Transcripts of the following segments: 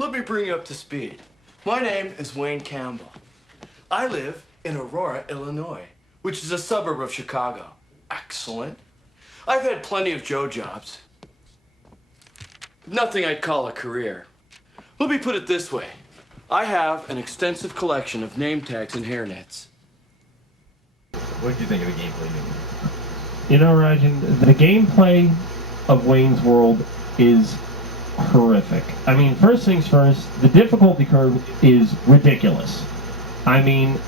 Let me bring you up to speed. My name is Wayne Campbell. I live in Aurora, Illinois, which is a suburb of Chicago. Excellent. I've had plenty of Joe jobs. Nothing I'd call a career. Let me put it this way. I have an extensive collection of name tags and hairnets. What did you think of the gameplay? You know, Rajan, the gameplay of Wayne's World is horrific. I mean, first things first, the difficulty curve is ridiculous. I mean,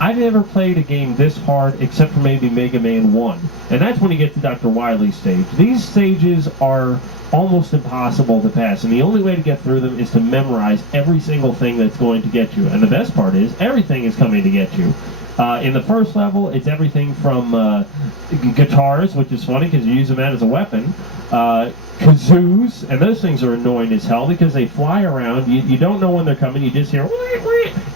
I've never played a game this hard except for maybe Mega Man 1. And that's when you get to Dr. Wily's stage. These stages are almost impossible to pass, and the only way to get through them is to memorize every single thing that's going to get you. And the best part is, everything is coming to get you. In the first level, it's everything from guitars, which is funny because you use them as a weapon, kazoos, and those things are annoying as hell because they fly around. You don't know when they're coming. You just hear,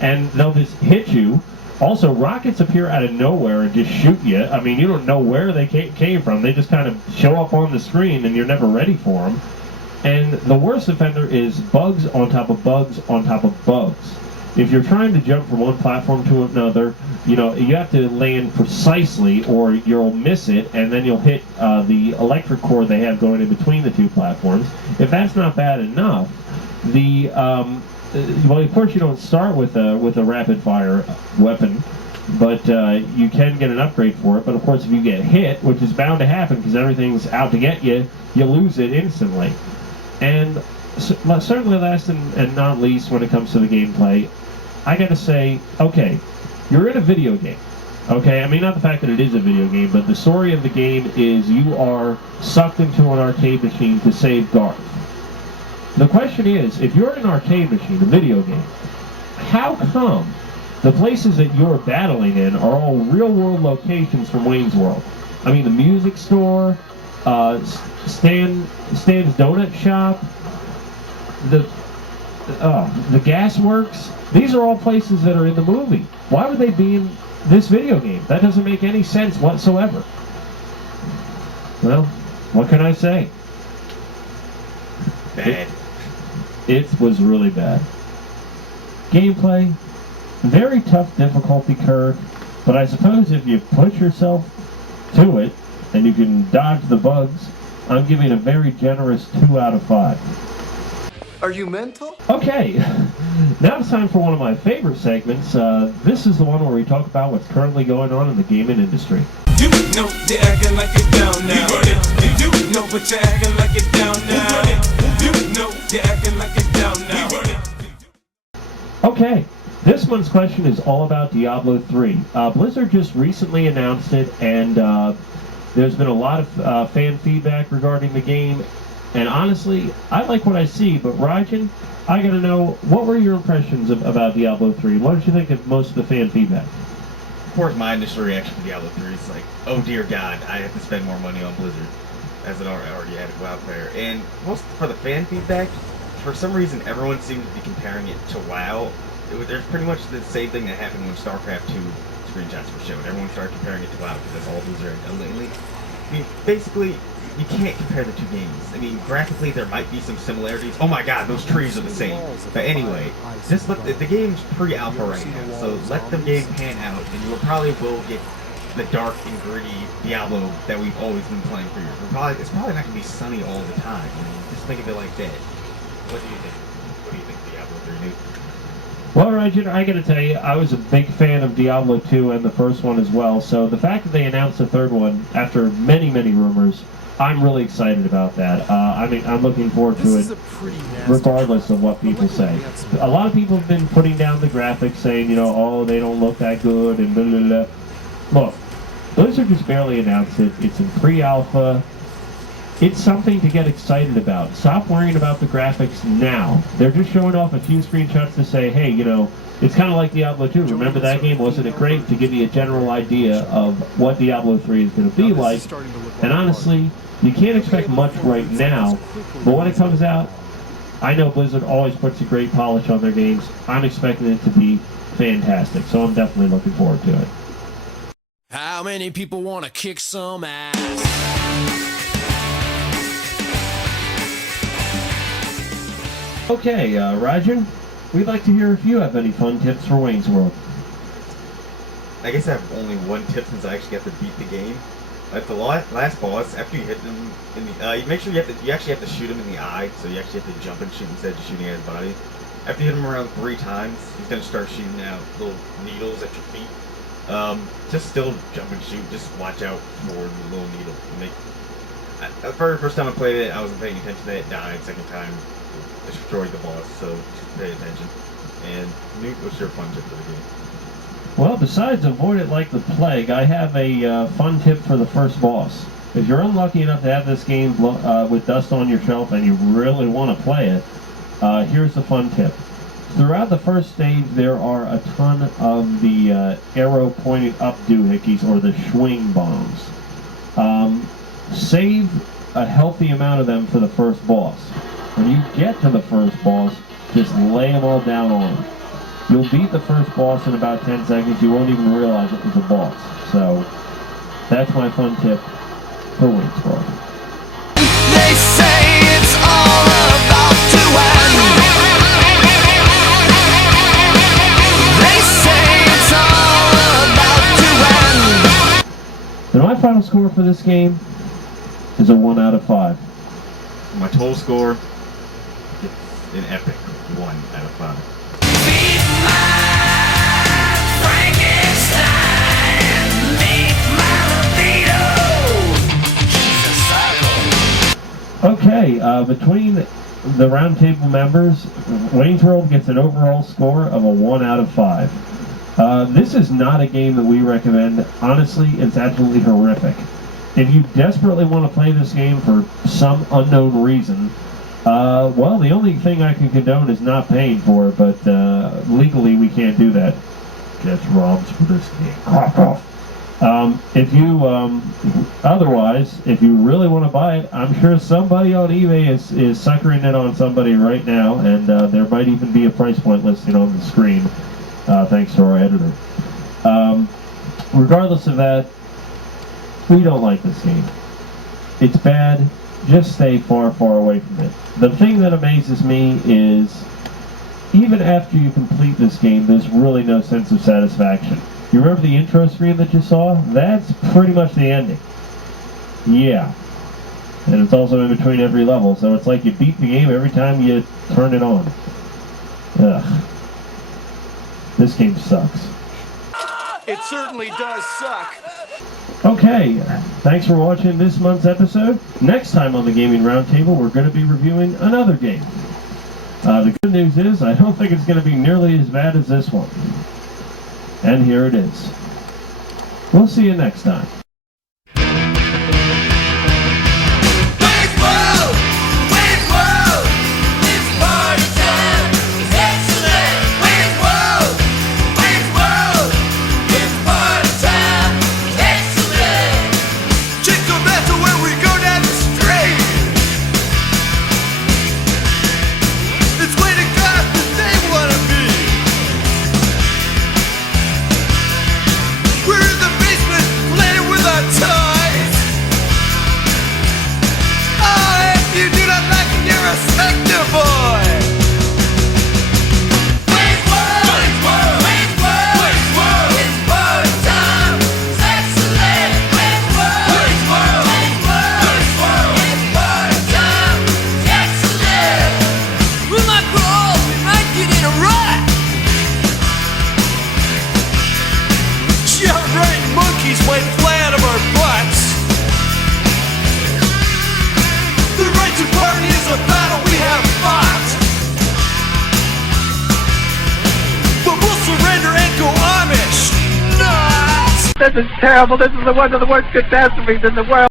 and they'll just hit you. Also, rockets appear out of nowhere and just shoot you. I mean, you don't know where they came from. They just kind of show up on the screen, and you're never ready for them. And the worst offender is bugs on top of bugs on top of bugs. If you're trying to jump from one platform to another, you know, you have to land precisely or you'll miss it, and then you'll hit the electric cord they have going in between the two platforms. If that's not bad enough, the well, of course you don't start with a rapid fire weapon, but you can get an upgrade for it. But of course, if you get hit, which is bound to happen because everything's out to get you, you lose it instantly. And certainly last and not least when it comes to the gameplay, I gotta say, okay, you're in a video game. Okay, I mean, not the fact that it is a video game, but the story of the game is you are sucked into an arcade machine to save Garth. The question is, if you're in an arcade machine, a video game, how come the places that you're battling in are all real-world locations from Wayne's World? I mean, the music store, Stan's Donut Shop, the gas works. These are all places that are in the movie. Why would they be in this video game? That doesn't make any sense whatsoever. Well, what can I say? Bad. It was really bad. Gameplay, very tough difficulty curve, but I suppose if you push yourself to it and you can dodge the bugs, I'm giving a very generous 2 out of 5. Are you mental? Okay, now it's time for one of my favorite segments. This is the one where we talk about what's currently going on in the gaming industry. You know they're acting like it's down now. You know but you're acting like it's down now. You know they're acting like it's down now. Okay, this month's question is all about Diablo 3. Blizzard just recently announced it, and there's been a lot of fan feedback regarding the game. And honestly, I like what I see, but Rajan, I gotta know, what were your impressions about Diablo 3? What did you think of most of the fan feedback? Of course, my initial reaction to Diablo 3 is like, oh dear God, I have to spend more money on Blizzard, as an already added WoW player. And most for the fan feedback, for some reason, everyone seems to be comparing it to WoW. There's pretty much the same thing that happened when StarCraft 2 screenshots were shown. Everyone started comparing it to WoW because that's all Blizzard had done lately. I mean, basically, you can't compare the two games. I mean, graphically there might be some similarities. Oh my god, those trees are the same. But anyway, just let the game's pre-alpha right now, so let the game pan out, and you probably will get the dark and gritty Diablo that we've always been playing for years. It's probably not going to be sunny all the time. I mean, just think of it like that. What do you think? What do you think of Diablo 3 new? Well, Rajan, I gotta tell you, I was a big fan of Diablo 2 and the first one as well, so the fact that they announced the third one after many, many rumors, I'm really excited about that. I mean, I'm looking forward to it, regardless of what people say. A lot of people have been putting down the graphics, saying, you know, oh, they don't look that good, and blah, blah, blah. Look, Blizzard just barely announced it. It's in pre-alpha. It's something to get excited about. Stop worrying about the graphics now. They're just showing off a few screenshots to say, hey, you know, it's kind of like Diablo 2. Remember that game? Wasn't it great? To give you a general idea of what Diablo 3 is going to be like. And honestly, you can't expect much right now, but when it comes out, I know Blizzard always puts a great polish on their games. I'm expecting it to be fantastic, so I'm definitely looking forward to it. How many people want to kick some ass? Okay, Rajan, we'd like to hear if you have any fun tips for Wayne's World. I guess I have only one tip since I actually got to beat the game. At the last boss, after you hit them in the, you make sure you actually have to shoot him in the eye, so you actually have to jump and shoot instead of shooting at his body. After you hit him around 3 times, he's gonna start shooting out little needles at your feet. Just still jump and shoot. Just watch out for the little needle. The first time I played it, I wasn't paying attention to it. Died. Second time, destroyed the boss. So just pay attention. And Newt, what's your fun tip for the game? Well, besides avoid it like the plague, I have a fun tip for the first boss. If you're unlucky enough to have this game with dust on your shelf and you really want to play it, here's the fun tip. Throughout the first stage, there are a ton of the arrow pointing up doohickeys, or the swing bombs. Save a healthy amount of them for the first boss. When you get to the first boss, just lay them all down on him. You'll beat the first boss in about 10 seconds. You won't even realize it was a boss. So, that's my fun tip for Wayne's World. They say it's all about to end. They say it's all about to end. And my final score for this game is a 1 out of 5. My total score is an epic 1 out of 5. Beat my Frankenstein. Meet my libido. Okay, between the roundtable members, Wayne's World gets an overall score of a 1 out of 5. This is not a game that we recommend. Honestly, it's absolutely horrific. If you desperately want to play this game for some unknown reason, well, the only thing I can condone is not paying for it, but legally we can't do that. Get ROMs for this game. Otherwise, if you really want to buy it, I'm sure somebody on eBay is suckering it on somebody right now, and there might even be a price point listed on the screen, thanks to our editor. Regardless of that, we don't like this game. It's bad. Just stay far, far away from it. The thing that amazes me is, even after you complete this game, there's really no sense of satisfaction. You remember the intro screen that you saw? That's pretty much the ending. Yeah. And it's also in between every level, so it's like you beat the game every time you turn it on. Ugh. This game sucks. It certainly does suck. Okay, thanks for watching this month's episode. Next time on the Gaming Roundtable, we're going to be reviewing another game. The good news is, I don't think it's going to be nearly as bad as this one. And here it is. We'll see you next time. Wayne's World, Wayne's World, it's party time. It's excellent. Wayne's World, it's party time. It's excellent. Check the matter when we go down the street. It's way to God that they wanna be. We're in the basement playing with our toys. Oh, if you do not like it, you're a specter boy. Wayne's World, it's party time. It's excellent. Wayne's World, it's party time. It's excellent. We might grow old, we might get in a rut. Yeah, right, monkeys went flat of our butts. The right to party is a battle we have fought. But we'll surrender and go Amish. Nuts! This is terrible. This is one of the worst catastrophes in the world.